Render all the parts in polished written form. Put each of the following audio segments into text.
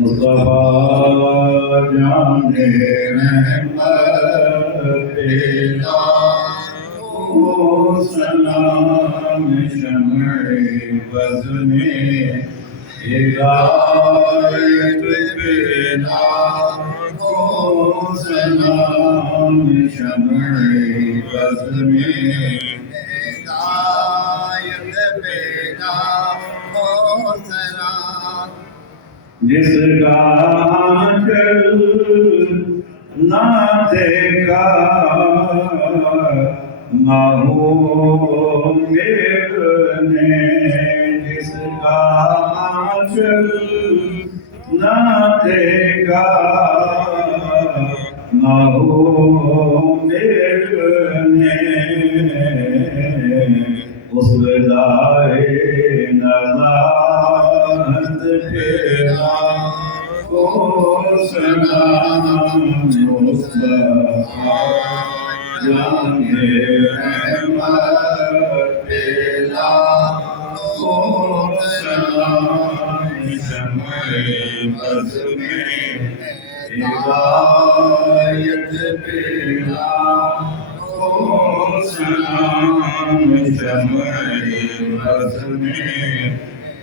مصطفیٰ جان رحمت پیدا ہو سلام شمع بز میں ہدایت پیدا ہو سلام شمع بز میں ہدایت پیدا ہو سلام جس کا آنچل نہ دیکھا محبوب نے جس کا آنچل نہ دیکھا محبوب نے اس ودائے نظارت پیدا ہو سلام مصطفیٰ جان رحمت پیدا ہو سلام شمع بز میں ہدایت پیدا ہو سلام شمع بز میں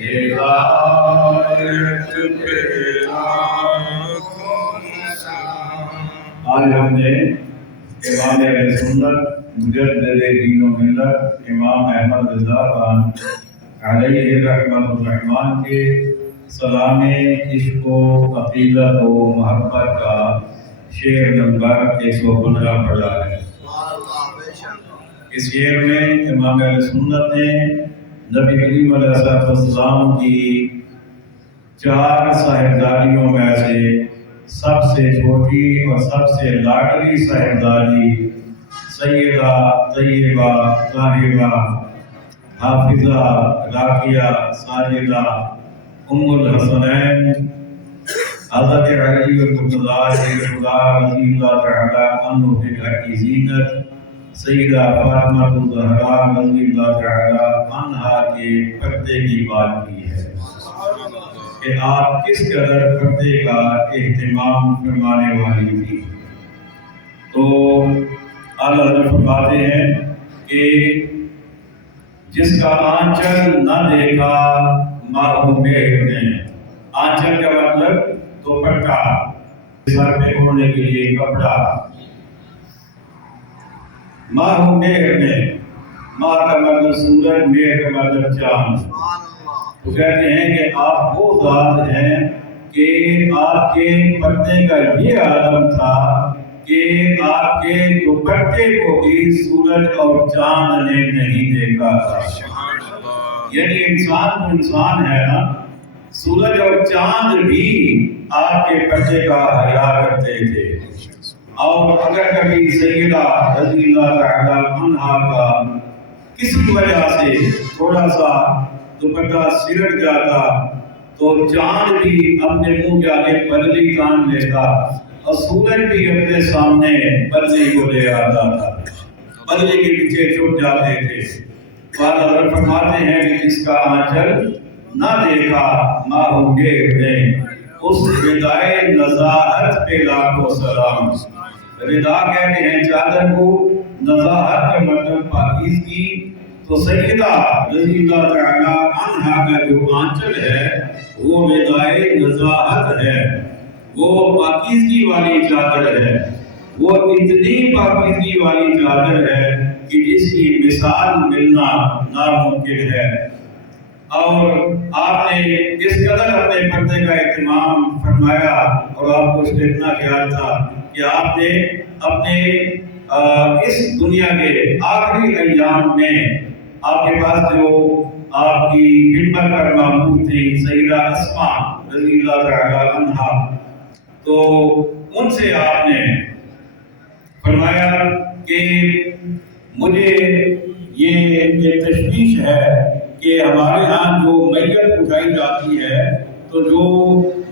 ہدایت پیدا ہو سلام۔ آج ہم نے امام اہل سنت مجدد دین و ملت امام احمد رضا خان علیہ رحمۃ الرحمن کے سلام عشق و عقیدت و محبت کا شعر نمبر 115 پڑھا ہے۔ اس شعر میں امام اہل سنت نے نبی کریم علیہ السلام کی 4 صاحبزادیوں میں سے سب سے چھوٹی اور سب سے لاڈلی صاحبزادی سیدہ طیبہ طاہرہ حافظہ راقیہ ساجدہ ام الحسنین حضرت علی المرتضی خدا رضی اللہ تعالی عنہ کے گھر کی زینت سیدہ فاطمہ الزہرا رضی اللہ تعالی عنہا کے پردے کی بات کی ہے کہ آپ کس قدر پردے کا اہتمام فرمانے والی تھی۔ تو اعلیٰ حضرت فرماتے ہیں کہ جس کا آنچل نہ دیکھا محبوب نے، آنچل کا مطلب دوپٹہ، سر پہ اوڑھنے کے لیے کپڑا، محبوب نے ماں کا مطلب سورج، میر کا مطلب چاند۔ تو کہتے ہیں کہ آپ وہ ذات ہیں کہ آپ کے پردے کا یہ عالم تھا کہ آپ کے دوپٹے کو بھی سورج اور چاند نے نہیں دیکھا تھا۔ یعنی انسان تو انسان ہے نا، سورج اور چاند بھی آپ کے پردے کا حیا کرتے تھے۔ اور اگر کبھی سیدہ رضی اللہ تعالی عنہا کا کسی وجہ سے تھوڑا سا دوپٹہ سرٹ جاتا تو چاند بھی اپنے منہ کے آگے بدلی تان لیتا اور سورج بھی اپنے سامنے بدلی کو لے آتا تھا، بدلی کے پیچھے چھپ جاتے تھے۔ حضرت فرماتے ہیں کہ جس کا آنچل نہ دیکھا محبوب نے، اس ردائے نزاہت پہ لاکھوں سلام۔ ردا کہتے ہیں چادر کو، نزاہت کا مطلب پاکیزگی۔ تو سیدہ رضی اللہ تعالی عنہا کا جو آنچل ہے وہ ردائے نزاہت ہے، وہ پاکیزگی والی چادر ہے، وہ اتنی پاکیزگی والی چادر ہے کہ جس کی مثال ملنا ناممکن ہے۔ اور آپ نے اس قدر اپنے پردے کا اہتمام فرمایا اور آپ کو اس کا اتنا خیال تھا کہ آپ نے اپنے اس دنیا کے آخری ایام میں آپ کے پاس جو آپ کی خدمت پر معمور تھی سیدہ اسماء رضی اللہ تعالی عنہا، تو ان سے آپ نے فرمایا کہ مجھے یہ تشویش ہے کہ ہمارے ہاں جو میت اٹھائی جاتی ہے تو جو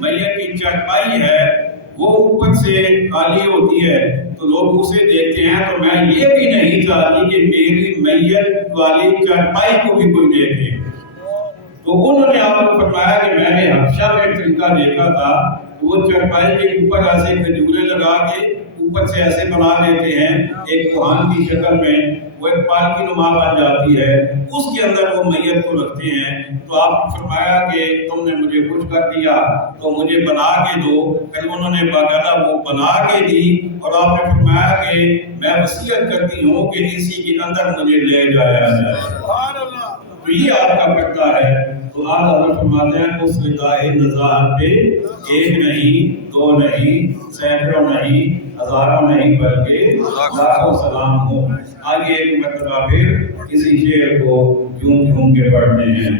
میت کی چارپائی ہے وہ اوپر سے خالی ہوتی ہے تو لوگ اسے دیکھتے ہیں، تو میں یہ بھی نہیں چاہتی کہ میری میت والی چارپائی کو بھی کوئی دیکھے۔ تو انہوں نے آپ کو فرمایا کہ میں نے حبشہ میں ایک طریقہ دیکھا تھا، وہ چرپائی کے اوپر ایسے کھجورے لگا کے اوپر سے ایسے بنا لیتے ہیں ایک کوہان کی شکل میں، وہ ایک پالکی نما بن جاتی ہے، اس کے اندر وہ میت کو رکھتے ہیں۔ تو آپ نے فرمایا کہ تم نے مجھے خوش کر دیا تو مجھے بنا کے دو۔ پھر انہوں نے باقاعدہ وہ بنا کے دی، اور آپ نے فرمایا کہ میں وصیت کرتی ہوں کہ اسی کے اندر مجھے لے جایا جائے۔ تو یہ آپ کا کرتا ہے۔ تو آج حضرت فرماتے ہیں اس رداء نزاہت پہ ایک نہیں، دو نہیں، سینکڑوں نہیں، ہزاروں نہیں، بلکہ لاکھوں سلام ہو۔ آگے ایک مرتبہ پھر کسی شعر کو جھوم جھوم کے پڑھتے ہیں۔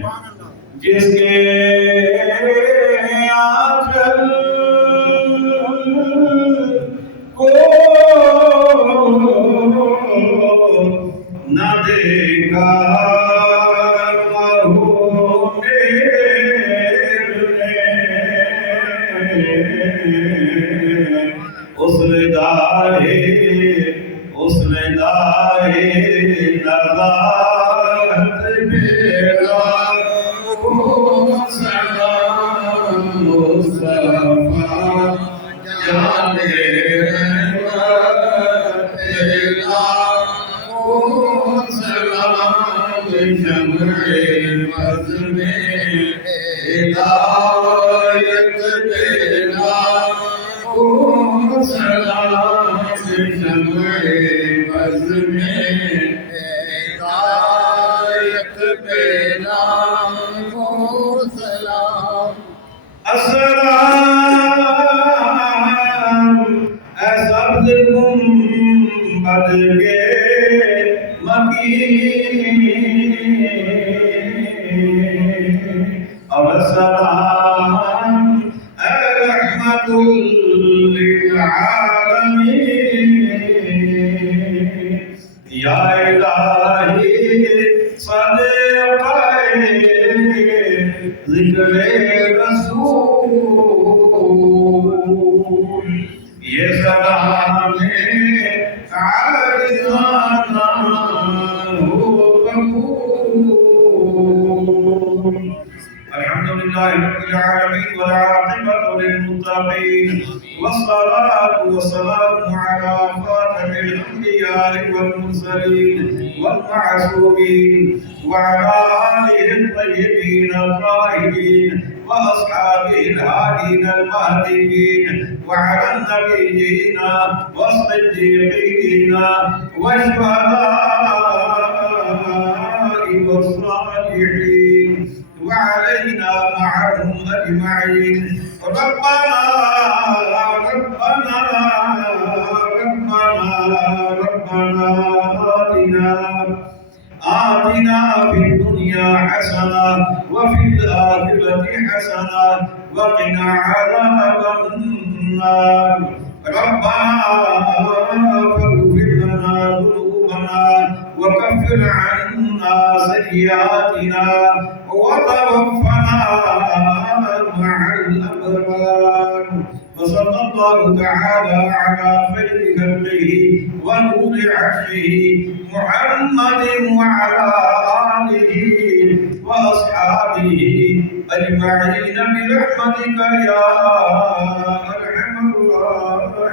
جس کے آنچل کو نہ دیکھا والصلاة والسلام على خاتم الأنبياء والمرسلين والمعصومين وعلى آله الطيبين الطاهرين وأصحابه الهادين المهديين وعلى النبيين والصديقين والشهداء والصالحين وعلينا معهم أجمعين. ربنا آتنا في الدنيا حسنة وفي الآخرة حسنة وقنا عذاب النار. ربنا فاغفر لنا ذنوبنا وكفر عنا سيئاتنا وتوفنا مع الأبرار. وصلى الله تعالى على خير خلقه ونور عرشه محمد وعلى آله وأصحابه أجمعين برحمتك يا أرحم الراحمين.